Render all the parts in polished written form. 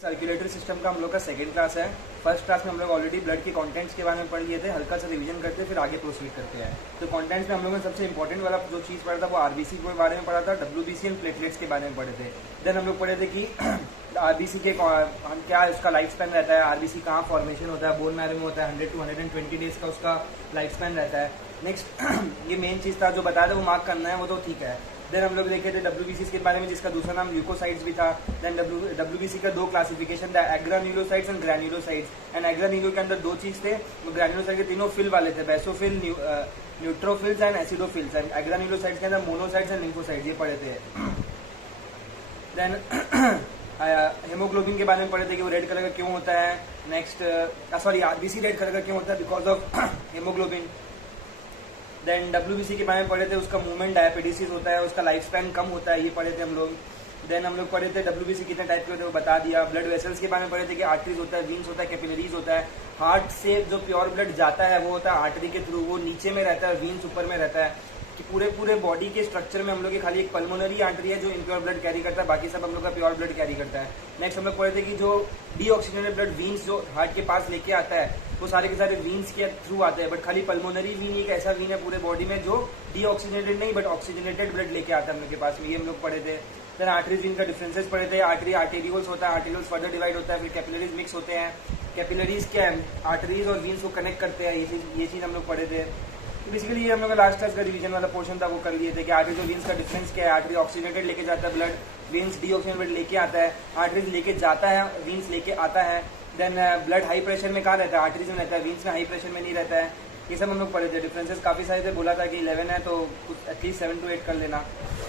Circulatory system का हम लोग का सेकंड क्लास है। फर्स्ट क्लास में हम लोग ऑलरेडी ब्लड के कंटेंट्स के बारे में पढ़ लिए थे, हल्का सा रिवीजन करते फिर आगे प्रोसीड करते हैं। तो कंटेंट्स में हम लोगों ने सबसे इंपॉर्टेंट वाला जो चीज़ पढ़ा था वो आरबीसी के बारे में पढ़ा था, डब्ल्यूबीसी एंड प्लेटलेट्स के बारे में पढ़े थे। देन हम लोग पढ़े थे कि आरबीसी के क्या उसका लाइफ स्पैन रहता है, आरबीसी कहाँ फॉर्मेशन होता है, बोन मैरो में होता है, 100 to 120 डेज का उसका लाइफ स्पैन रहता है। नेक्स्ट ये मेन चीज़ था जो बताया था वो मार्क करना है, वो तो ठीक है। देन हम लोग देखे थे डब्ल्यूबीसी के बारे में जिसका दूसरा नाम ल्यूकोसाइट्स भी था। देन डब्ल्यूबीसी का दो क्लासिफिकेशन था, एग्रान्यूलोसाइट्स एंड ग्रैन्यूलोसाइट्स। एंड एग्रान्यूलो के अंदर दो चीज थे, ग्रैन्यूलोसाइट के तीनों फिल वाले थे, basophil, neutrophils and acidophils. And agranulocytes के अंदर मोनोसाइट्स एंड लिम्फोसाइट्स ये पढ़े थे। देन हेमोग्लोबिन के बारे में पढ़े थे कि वो रेड कलर का क्यों होता है। Next sorry RBC red colour का क्यों होता है, because of haemoglobin. Then WBC के बारे में पढ़े थे, उसका मूवमेंट डायबिटीज होता है, उसका लाइफ स्पैन कम होता है, ये पढ़े थे हम लोग। देन हम लोग पढ़े थे डब्ल्यूबीसी कितने टाइप के होते हैं वो बता दिया। ब्लड वेसल्स के बारे में पढ़े थे कि आर्टरीज होता है, वीन्स होता है, कैपिलरीज होता है। हार्ट से जो प्योर ब्लड जाता है वो होता है आर्टरी के थ्रू, वो नीचे में रहता है, वीन्स ऊपर में रहता है। कि पूरे बॉडी के स्ट्रक्चर में हम लोग की खाली एक पल्मोनरी आर्टरी है जो इम्प्योर ब्लड कैरी करता है, बाकी सब हम लोग का प्योर ब्लड कैरी करता है। नेक्स्ट हम लोग पढ़े थे कि जो डीऑक्सीजनेटेड ब्लड वीन्स जो हार्ट के पास लेके आता है वो सारे के सारे वीन्स के थ्रू आते हैं, बट खाली पल्मोनरी वीन एक ऐसा वीन है पूरे बॉडी में जो डीऑक्सीजनेटेड नहीं बट ऑक्सीजनेटेड ब्लड लेके आता है हम लोग के पास में, ये हम लोग पढ़े थे। देन आर्टरीज वीन का डिफरेंसेस पढ़े थे, आर्टेरियोल्स होता है, आर्टेरियोल्स फर्दर डिवाइड होता है, फिर कैपिलरीज मिक्स होते हैं। कैपिलरीज क्या है, आर्टरीज और वीन्स को कनेक्ट करते हैं, ये चीज हम लोग पढ़े थे। तो बेसिकली ये हम लोग का लास्ट क्लास का रिवीजन वाला पोर्शन था वो कर लिए थे कि आर्टरीज और वीन्स का डिफरेंस क्या है। आर्टरी ऑक्सीजनेटेड लेके जाता है ब्लड, वीन्स डीऑक्सीजनेटेड ब्लड लेके आता है, आर्टरीज लेके जाता है, वीन्स लेके आता है। देन ब्लड हाई प्रेशर में कहाँ रहता है, आर्टरीज में रहता है, वीन्स में हाई प्रेशर में नहीं रहता है। ये सब हम लोग पढ़े थे। डिफरेंसेस काफी सारे थे, बोला था कि 11 है तो कुछ एटलीस्ट 7 to 8 कर लेना।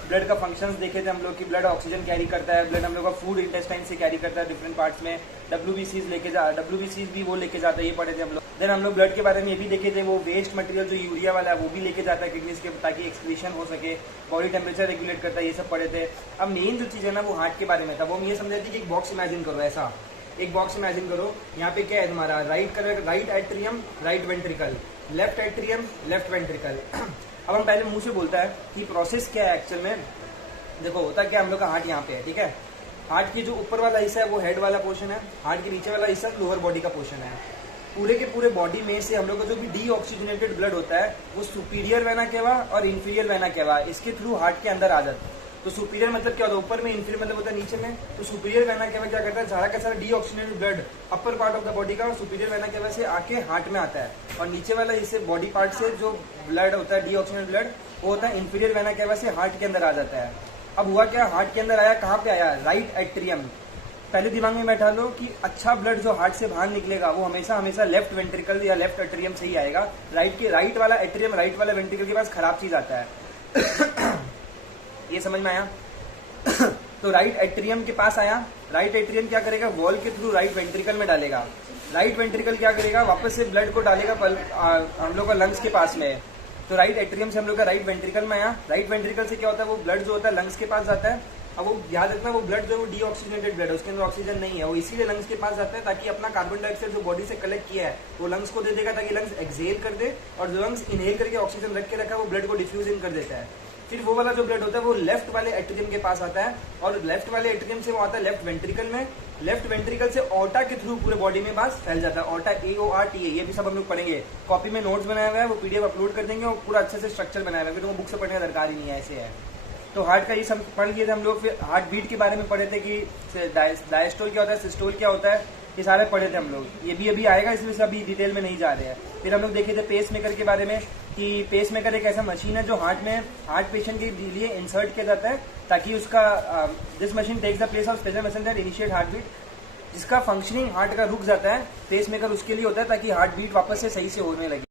ब्लड का फंक्शंस देखे थे हम लोग कि ब्लड ऑक्सीजन कैरी करता है, ब्लड हम लोग का फूड इंटेस्टाइन से कैरी करता है डिफरेंट पार्ट्स में। डब्ल्यूबीसीज भी वो लेके जाता है, ये पढ़े थे हम लोग। देन हम लोग ब्लड के बारे में ये भी देखे थे, वो वेस्ट मटेरियल जो यूरिया वाला है वो भी लेके जाता है किडनीज के, ताकि एक्सक्रीशन हो सके, बॉडी टेम्परेचर रेगुलेट करता है, ये सब पढ़े थे। अब मेन जो चीज है ना वो हार्ट के बारे में था, वो हम ये समझे थे कि एक बॉक्स इमेजिन करो, ऐसा एक बॉक्स इमेजिन करो। यहाँ पे क्या है तुम्हारा, right atrium, right ventricle, left atrium, left ventricle. अब हम पहले मुंह से बोलता है कि प्रोसेस क्या है एक्चुअल में। देखो होता क्या, हम लोग का हार्ट यहाँ पे है, ठीक है। हार्ट की जो ऊपर वाला हिस्सा है वो हेड वाला पोर्शन है, हार्ट के नीचे वाला हिस्सा लोअर बॉडी का पोर्शन है। पूरे के पूरे बॉडी में से हम लोग का जो भी डीऑक्सीजनेटेड ब्लड होता है वो सुपीरियर वेना केवा और इंफीरियर वेना केवा इसके थ्रू हार्ट के अंदर आ जाता है। तो सुपीरियर मतलब क्या होता है, ऊपर में, इंफीरियर मतलब होता है नीचे में। तो सुपीरियर वेना केवा क्या करता है, सारा का सारा deoxygenated blood upper part of the body का सुपीरियर वेना केवा से आके हार्ट में आता है, और नीचे वाला इससे बॉडी पार्ट से जो ब्लड होता है डीऑक्सीजनेटेड ब्लड वो होता है इंफीरियर वेना केवा से हार्ट के अंदर आ जाता है। अब हुआ क्या, हार्ट के अंदर आया, कहाँ पे आया, राइट एट्रियम। पहले दिमाग में बैठा लो कि अच्छा ब्लड जो हार्ट से बाहर निकलेगा वो हमेशा लेफ्ट वेंट्रिकल या लेफ्ट एट्रियम से ही आएगा। राइट वाला एट्रियम, राइट वाला वेंट्रिकल के पास खराब चीज आता है। ये समझ में आया। तो राइट एट्रियम के पास आया, राइट एट्रियम क्या करेगा, वॉल के थ्रू राइट वेंट्रिकल में डालेगा। राइट वेंट्रिकल क्या करेगा, वापस से ब्लड को डालेगा हम लोग का लंग्स के पास में। तो राइट एट्रियम से हम लोग का राइट वेंट्रिकल में आया। राइट वेंट्रिकल से क्या होता है, वो ब्लड जो होता है लंग्स के पास जाता है। अब वो याद रखना, वो ब्लड जो है वो डीऑक्सीजनेटेड ब्लड है, उसके अंदर ऑक्सीजन नहीं है, वो इसीलिए लंग्स के पास जाता है ताकि अपना कार्बन डाइऑक्साइड जो बॉडी से कलेक्ट किया है वो लंग्स को दे देगा, ताकि लंग्स एक्सहेल कर दे, और जो लंग्स इनहेल करके ऑक्सीजन रख के रखा है वो ब्लड को डिफ्यूज इन कर देता है। फिर वो वाला जो ब्लड होता है वो लेफ्ट वाले एट्रियम के पास आता है, और लेफ्ट वाले एट्रियम से वो आता है लेफ्ट वेंट्रिकल में। लेफ्ट वेंट्रिकल से ऑर्टा के थ्रू पूरे बॉडी में पास फैल जाता है। ऑर्टा AORTA, ये भी सब हम लोग पढ़ेंगे। कॉपी में नोट्स बनाया हुआ है, वो PDF अपलोड कर देंगे, और पूरा अच्छे से स्ट्रक्चर बनाया हुआ है, फिर वो बुक से पढ़ने का दरकार ही नहीं है, ऐसे है। तो हार्ट का ये सब पढ़ लिए थे हम लोग। फिर हार्ट बीट के बारे में पढ़े थे कि डायस्टोल क्या होता है, सिस्टोल क्या होता है, ये सारे पढ़े थे हम लोग। ये भी अभी आएगा, इसमें से अभी डिटेल में नहीं जा रहे हैं। फिर हम लोग देखे थे पेस मेकर के बारे में कि पेस मेकर एक ऐसा मशीन है जो हार्ट पेशेंट के लिए इंसर्ट किया जाता है, ताकि उसका this machine takes the place of special machine that initiate heart beat. जिसका फंक्शनिंग हार्ट का रुक जाता है, पेस मेकर उसके लिए होता है ताकि हार्ट बीट वापस से सही से होने लगे।